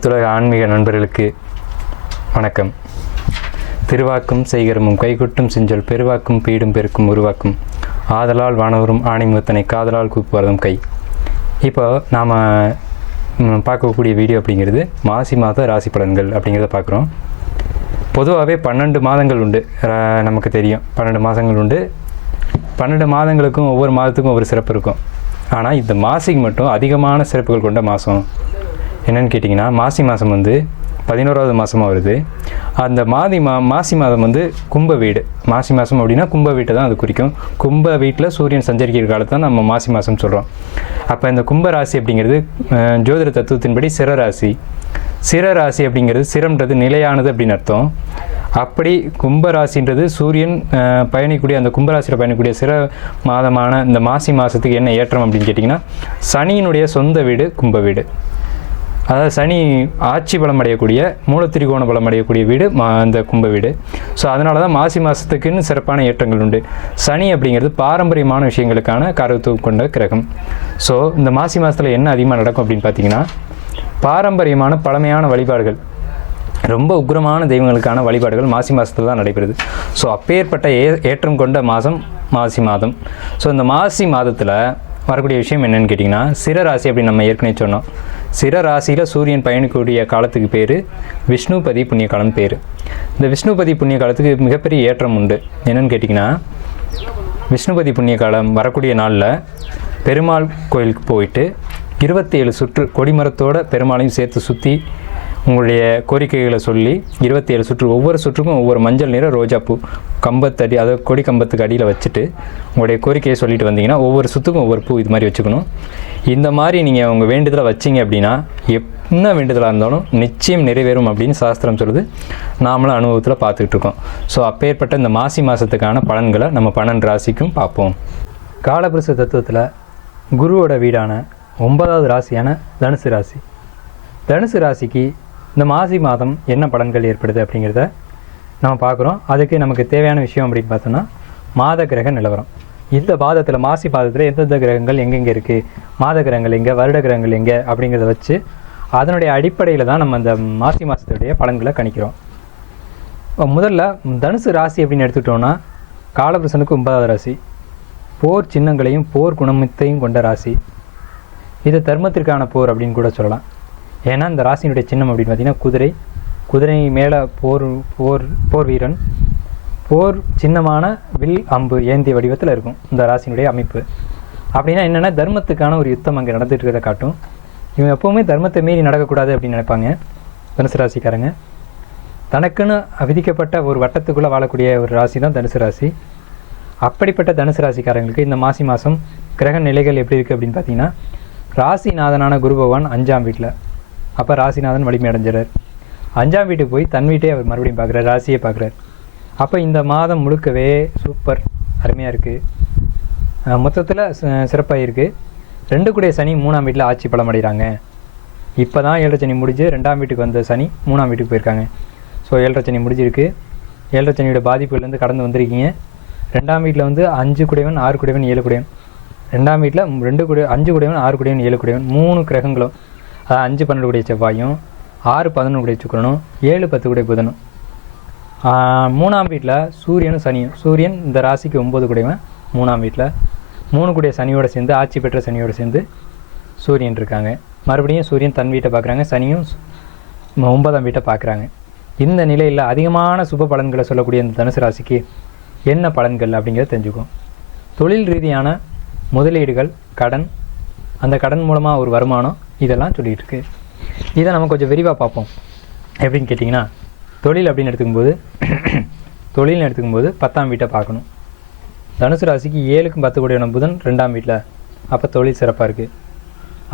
அனைத்துலக ஆன்மீக நண்பர்களுக்கு வணக்கம். திருவாக்கும் செய்கரமும் கைகொட்டும் செஞ்சொல் பெருவாக்கும் பீடும் பெருக்கும் உருவாக்கும் ஆதலால் வானவரும் ஆணைமுகத்தனை காதலால் கூப்புவதும் கை. இப்போ நாம் பார்க்கக்கூடிய வீடியோ அப்படிங்கிறது மாசி மாத ராசி பலன்கள் அப்படிங்கிறத பார்க்குறோம். பொதுவாகவே 12 மாதங்கள் உண்டு, நமக்கு தெரியும். 12 மாதங்கள் உண்டு. 12 மாதங்களுக்கும் ஒவ்வொரு மாதத்துக்கும் ஒவ்வொரு சிறப்பு இருக்கும். ஆனால் இந்த மாசிக்கு மட்டும் அதிகமான சிறப்புகள் கொண்ட மாதம் என்னென்னு கேட்டிங்கன்னா, மாசி மாதம் வந்து 11வது மாதமாக வருது. அந்த மாசி மாதம் வந்து கும்ப வீடு. மாசி மாதம் அப்படின்னா கும்ப வீட்டை தான் அது குறிக்கும். கும்ப வீட்டில் சூரியன் சஞ்சரிக்கிற காலத்தை தான் நம்ம மாசி மாதம் சொல்கிறோம். அப்போ இந்த கும்ப ராசி அப்படிங்கிறது ஜோதிட தத்துவத்தின்படி சிரராசி. சிரராசி அப்படிங்கிறது சிரம்ன்றது நிலையானது அப்படின்னு அர்த்தம். அப்படி கும்பராசின்றது சூரியன் பயணிக்கூடிய அந்த கும்பராசியில் பயணிக்கூடிய சிற மாதமான இந்த மாசி மாதத்துக்கு என்ன ஏற்றம் அப்படின்னு கேட்டிங்கன்னா, சனியினுடைய சொந்த வீடு கும்ப வீடு. அதாவது சனி ஆட்சி பலம் அடையக்கூடிய மூலத்திரிகோண பலம் அடையக்கூடிய வீடு அந்த கும்ப வீடு. ஸோ அதனால தான் மாசி மாதத்துக்குன்னு சிறப்பான ஏற்றங்கள் உண்டு. சனி அப்படிங்கிறது பாரம்பரியமான விஷயங்களுக்கான காரகத்துவம் கொண்ட கிரகம். ஸோ இந்த மாசி மாதத்தில் என்ன அதிகமாக நடக்கும் அப்படின்னு பார்த்தீங்கன்னா, பாரம்பரியமான பழமையான வழிபாடுகள், ரொம்ப உக்ரமான தெய்வங்களுக்கான வழிபாடுகள் மாசி மாதத்தில் தான் நடைபெறுது. ஸோ அப்பேற்பட்ட ஏற்றம் கொண்ட மாதம் மாசி மாதம். ஸோ இந்த மாசி மாதத்தில் வரக்கூடிய விஷயம் என்னென்னு கேட்டிங்கன்னா, சிரராசி அப்படின்னு நம்ம ஏற்கனவே சொன்னோம். சிரராசியில் சூரியன் பயணிக்கக்கூடிய காலத்துக்கு பேர் விஷ்ணுபதி புண்ணிய காலம் பேர். இந்த விஷ்ணுபதி புண்ணிய காலத்துக்கு மிகப்பெரிய ஏற்றம் உண்டு. என்னென்னு கேட்டிங்கன்னா, விஷ்ணுபதி புண்ணிய காலம் வரக்கூடிய நாளில் பெருமாள் கோயிலுக்கு போயிட்டு 27 சுற்று கொடிமரத்தோட பெருமாளையும் சேர்த்து சுற்றி உங்களுடைய கோரிக்கைகளை சொல்லி 27 சுற்று, ஒவ்வொரு சுற்றுக்கும் ஒவ்வொரு மஞ்சள் நிற ரோஜாப்பூ கம்பத்தடி, அதாவது கொடி கம்பத்துக்கு அடியில் வச்சுட்டு உங்களுடைய கோரிக்கையை சொல்லிட்டு வந்தீங்கன்னா ஒவ்வொரு சுற்றுக்கும் ஒவ்வொரு பூ இது மாதிரி வச்சுக்கணும். இந்த மாதிரி நீங்கள் உங்கள் வேண்டுதலை வச்சிங்க அப்படின்னா என்ன வேண்டுதலாக இருந்தாலும் நிச்சயம் நிறைவேறும் அப்படின்னு சாஸ்திரம் சொல்லுது. நாமளும் அனுபவத்தில் பார்த்துக்கிட்டு இருக்கோம். ஸோ அப்பேற்பட்ட இந்த மாசி மாதத்துக்கான பலன்களை நம்ம 12 ராசிக்கும் பார்ப்போம். காலபுருஷ தத்துவத்தில் குருவோட வீடான 9வது ராசியான தனுசு ராசி. தனுசு ராசிக்கு இந்த மாசி மாதம் என்ன பலன்கள் ஏற்படுது அப்படிங்கிறத நம்ம பார்க்குறோம். அதுக்கு நமக்கு தேவையான விஷயம் அப்படின்னு பார்த்தோன்னா, மாத கிரக நிலவரம். இந்த பாதத்தில் மாசி பாதத்தில் எந்தெந்த கிரகங்கள் எங்கெங்கே இருக்குது, மாத கிரகங்கள் எங்கே, வருட கிரகங்கள் எங்கே அப்படிங்கிறத வச்சு அதனுடைய அடிப்படையில் தான் நம்ம அந்த மாசி மாதத்துடைய பலன்களை கணிக்கிறோம். முதல்ல தனுசு ராசி அப்படின்னு எடுத்துக்கிட்டோன்னா, காலபுருஷனுக்கு 9வது ராசி. போர் சின்னங்களையும் போர் குணமத்தையும் கொண்ட ராசி. இது தர்மத்திற்கான போர் அப்படின்னு கூட சொல்லலாம். ஏன்னா இந்த ராசியினுடைய சின்னம் அப்படின்னு பார்த்தீங்கன்னா குதிரை மேலே போர் வீரன், போர் சின்னமான வில் அம்பு ஏந்திய வடிவத்தில் இருக்கும் இந்த ராசியினுடைய அமைப்பு. அப்படின்னா என்னென்னா, தர்மத்துக்கான ஒரு யுத்தம் அங்கே நடந்துட்டு இருக்கிறத காட்டும். இவங்க எப்போவுமே தர்மத்தை மீறி நடக்கக்கூடாது அப்படின்னு நினைப்பாங்க தனுசு ராசிக்காரங்க. தனக்குன்னு விதிக்கப்பட்ட ஒரு வட்டத்துக்குள்ளே வாழக்கூடிய ஒரு ராசி தான் தனுசு ராசி. அப்படிப்பட்ட தனுசு ராசிக்காரங்களுக்கு இந்த மாசி மாதம் கிரக நிலைகள் எப்படி இருக்குது அப்படின்னு பார்த்தீங்கன்னா, ராசிநாதனான குரு பகவான் 5ஆம் வீட்டில். அப்போ ராசிநாதன் வலிமை அடைஞ்சிறார். 5ஆம் வீட்டுக்கு போய் தன் வீட்டை அவர் மறுபடியும் பார்க்குறார், ராசியை பார்க்குறார். அப்போ இந்த மாதம் முழுக்கவே சூப்பர் அருமையாக இருக்குது, மொத்தத்தில் சிறப்பாக இருக்குது. 2 கூடிய சனி 3ஆம் வீட்டில் ஆட்சி பலம் அடைகிறாங்க. இப்போ தான் 7ரை சனி முடிஞ்சு 2ஆம் வீட்டுக்கு வந்த சனி 3ஆம் வீட்டுக்கு போயிருக்காங்க. ஸோ 7ரை சனி முடிஞ்சிருக்கு. 7ரை சனியோட பாதிப்புலேருந்து கடந்து வந்திருக்கீங்க. 2ஆம் வீட்டில் வந்து 5 குடையவன் 6 குடையவன் 7 குடையவன். 2ஆம் வீட்டில் 5 குடையவன் 6 குடையவன் 7 குடையவன் 3 கிரகங்களும், அதாவது 5 12 கூடிய செவ்வாயும், 6 11 கூடிய சுக்கிரனும், 7 10 கூடிய புதனும். 3ஆம் வீட்டில் சூரியனும் சனியும். சூரியன் இந்த ராசிக்கு 9 கூடியவன் 3ஆம் வீட்டில். 3 கூடிய சனியோடு சேர்ந்து ஆட்சி பெற்ற சனியோடு சேர்ந்து சூரியன் இருக்காங்க. மறுபடியும் சூரியன் தன் வீட்டை பார்க்குறாங்க, சனியும் 9ஆம் வீட்டை பார்க்குறாங்க. இந்த நிலையில் அதிகமான சுப பலன்களை சொல்லக்கூடிய இந்த தனுசு ராசிக்கு என்ன பலன்கள் அப்படிங்கிறத தெரிஞ்சுக்கும். தொழில் ரீதியான முதலீடுகள், கடன், அந்த கடன் மூலமாக ஒரு வருமானம், இதெல்லாம் சொல்லிகிட்டு இருக்கு. இதை நம்ம கொஞ்சம் விரிவாக பார்ப்போம். எப்படின்னு கேட்டிங்கன்னா, தொழில் அப்படின்னு எடுத்துக்கும்போது 10ஆம் வீட்டை பார்க்கணும். தனுசு ராசிக்கு 7க்கும் 10 கூடிய புதன் 2ஆம் வீட்டில். அப்போ தொழில் சிறப்பாக இருக்குது.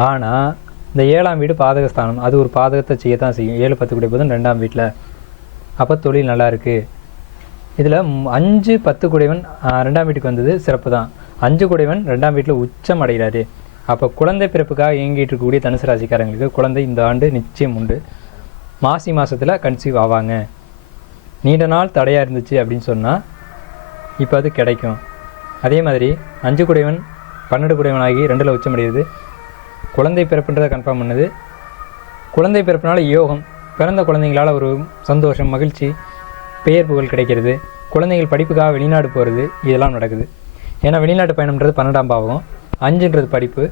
ஆனால் இந்த 7ஆம் வீடு பாதகஸ்தானம், அது ஒரு பாதகத்தை செய்யத்தான் செய்யும். 7 10 கூடிய புதன் 2ஆம் வீட்டில். அப்போ தொழில் நல்லா இருக்குது. இதில் 5 10 கூடியவன் 2ஆம் வீட்டுக்கு வந்தது சிறப்பு தான். 5 கூடியவன் 2ஆம் வீட்டில் உச்சம் அடைகிறாரு. அப்போ குழந்தை பிறப்புக்காக இயங்கிட்டு இருக்கக்கூடிய தனுசு ராசிக்காரங்களுக்கு குழந்தை இந்த ஆண்டு நிச்சயம் உண்டு. மாசி மாதத்தில் கன்சீவ் ஆவாங்க. நீண்ட நாள் தடையாக இருந்துச்சு அப்படின்னு சொன்னால் இப்போ அது கிடைக்கும். அதே மாதிரி 5 கூடியவன் 12 கூடியவன் ஆகி 2ல் உச்சம் அடைகிறது. குழந்தை பிறப்புன்றதை கன்ஃபார்ம் பண்ணுது. குழந்தை பிறப்பினால யோகம், பிறந்த குழந்தைங்களால் ஒரு சந்தோஷம், மகிழ்ச்சி, பெயர் புகழ் கிடைக்கிறது. குழந்தைகள் படிப்புக்காக வெளிநாடு போகிறது, இதெல்லாம் நடக்குது. ஏன்னா வெளிநாட்டு பயணம்ன்றது 12ஆம் பாவம், 5ன்றது படிப்பு,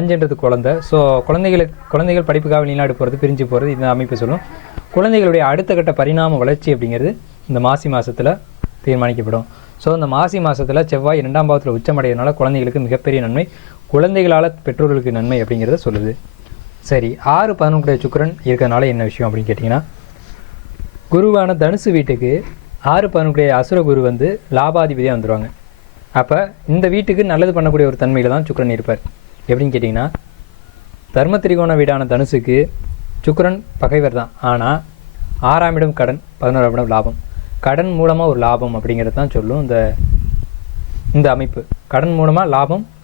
5ன்றது குழந்தை. ஸோ குழந்தைகள் படிப்புக்காக வெளிநாடு போகிறது, பிரிஞ்சு போகிறது, இந்த அமைப்பு சொல்லும். குழந்தைகளுடைய அடுத்த கட்ட பரிணாம வளர்ச்சி அப்படிங்கிறது இந்த மாசி மாதத்தில் தீர்மானிக்கப்படும். ஸோ இந்த மாசி மாதத்தில் செவ்வாய் 2ஆம் பாவத்தில் உச்சமடைகிறதுனால குழந்தைகளுக்கு மிகப்பெரிய நன்மை, குழந்தைகளால் பெற்றோர்களுக்கு நன்மை அப்படிங்கிறத சொல்லுது. சரி, 6-11 சுக்கிரன் இருக்கிறதுனால என்ன விஷயம் அப்படின்னு கேட்டிங்கன்னா, குருவான தனுசு வீட்டுக்கு 6-11 அசுர குரு வந்து லாபாதிபதியாக வந்துடுவாங்க. அப்போ இந்த வீட்டுக்கு நல்லது பண்ணக்கூடிய ஒரு தன்மையில் தான் சுக்கிரன் இருப்பார். எப்படின்னு கேட்டிங்கன்னா, தர்ம திரிகோண வீடான தனுசுக்கு சுக்கிரன் பகைவர் தான். ஆனால் 6ஆம் இடம் கடன், 11ஆம் இடம் லாபம். கடன் மூலமாக ஒரு லாபம் அப்படிங்கிறது தான் சொல்லும் இந்த அமைப்பு. கடன் மூலமாக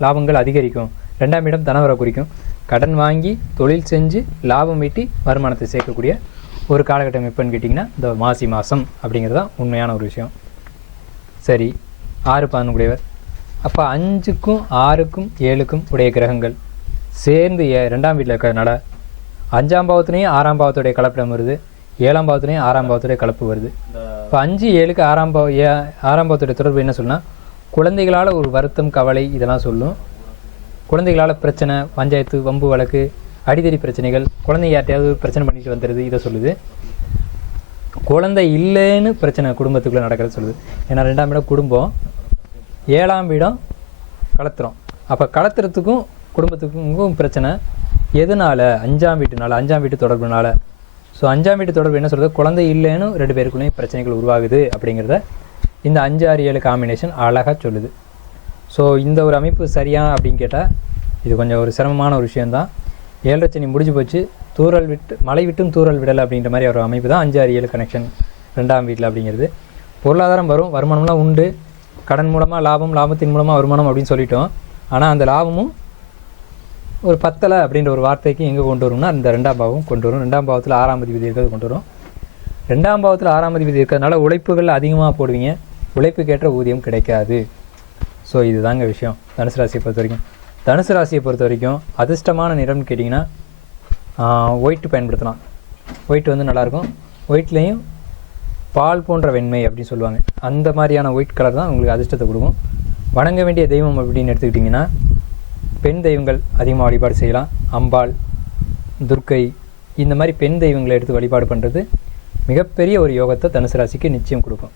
லாபங்கள் அதிகரிக்கும். 2ஆம் இடம் தனவரை குறிக்கும். கடன் வாங்கி தொழில் செஞ்சு லாபம் ஈட்டி வருமானத்தை சேர்க்கக்கூடிய ஒரு காலகட்டம் எப்போன்னு கேட்டிங்கன்னா இந்த மாசி மாதம் அப்படிங்கிறது தான் உண்மையான ஒரு விஷயம். சரி, 6-11 அப்போ 5க்கும் 6க்கும் 7க்கும் உடைய கிரகங்கள் சேர்ந்து 2ஆம் வீட்டில் இருக்கிறதுனால 5ஆம் பாவத்துலேயும் 6ஆம் பாவத்துடைய கலப்பிடம் வருது, 7ஆம் பாவத்துலேயும் 6ஆம் பாவத்துடைய கலப்பு வருது. இப்போ 5, 7க்கு 6ஆம் பாவத்துடைய தொடர்பு என்ன சொல்லணும்னா, குழந்தைகளால் ஒரு வருத்தம், கவலை இதெல்லாம் சொல்லும். குழந்தைகளால் பிரச்சனை, பஞ்சாயத்து, வம்பு வழக்கு, அடிதடி பிரச்சனைகள், குழந்தை யார்ட்டையாவது பிரச்சனை பண்ணிட்டு வந்துடுது, இதை சொல்லுது. குழந்தை இல்லைன்னு பிரச்சனை குடும்பத்துக்குள்ளே நடக்கிறது சொல்லுது. ஏன்னா 2ஆம் இடம் குடும்பம், 7ஆம் இடம் கலத்துறோம். அப்போ கலத்துறதுக்கும் குடும்பத்துக்கும் பிரச்சனை எதனால்? 5ஆம் வீட்டுனால, 5ஆம் வீட்டு தொடர்புனால. ஸோ 5ஆம் வீட்டு தொடர்பு என்ன சொல்கிறது, குழந்தை இல்லைன்னு 2 பேருக்குள்ளேயும் பிரச்சனைகள் உருவாகுது அப்படிங்கிறத இந்த 5, 6, 7 காம்பினேஷன் அழகாக சொல்லுது. ஸோ இந்த ஒரு அமைப்பு சரியா அப்படின்னு கேட்டால் இது கொஞ்சம் ஒரு சிரமமான ஒரு விஷயந்தான். 7 சனி முடிஞ்சு போச்சு, மழை விட்டும் தூறல் விடலை அப்படின்ற மாதிரி ஒரு அமைப்பு தான் 5, 6, 7 கனெக்ஷன் 2ஆம் வீட்டில் அப்படிங்கிறது. பொருளாதாரம் வரும், வருமானம்லாம் உண்டு, கடன் மூலமாக லாபம், லாபத்தின் மூலமாக வருமானம் அப்படின்னு சொல்லிட்டோம். ஆனால் அந்த லாபமும் ஒரு பத்தலை அப்படின்ற ஒரு வார்த்தைக்கு எங்கே கொண்டு வரும்னா இந்த 2ஆம் பாவம் கொண்டு வரும். 2ஆம் பாவத்தில் 6ஆம் அதிபதி இருக்கிறது கொண்டு வரும். 2ஆம் பாவத்தில் 6ஆம் அதிபதி இருக்கிறதுனால உழைப்புகள் அதிகமாக போடுவீங்க, உழைப்புக்கேற்ற ஊதியம் கிடைக்காது. ஸோ இதுதாங்க விஷயம் தனுசு ராசியை பொறுத்த வரைக்கும். தனுசு ராசியை பொறுத்த வரைக்கும் அதிர்ஷ்டமான நிறம்னு கேட்டிங்கன்னா ஒயிட்டு பயன்படுத்தலாம். ஒயிட் வந்து நல்லாயிருக்கும். ஒயிட்லேயும் பால் போன்ற வெண்மை அப்படின்னு சொல்லுவாங்க, அந்த மாதிரியான ஒயிட் கலர் தான் உங்களுக்கு அதிர்ஷ்டத்தை கொடுக்கும். வணங்க வேண்டிய தெய்வம் அப்படின்னு எடுத்துக்கிட்டிங்கன்னா பெண் தெய்வங்கள் அதிகமாக வழிபாடு செய்யலாம். அம்பாள், துர்க்கை, இந்த மாதிரி பெண் தெய்வங்களை எடுத்து வழிபாடு பண்ணுறது மிகப்பெரிய ஒரு யோகத்தை தனுசு ராசிக்கு நிச்சயம் கொடுக்கும்.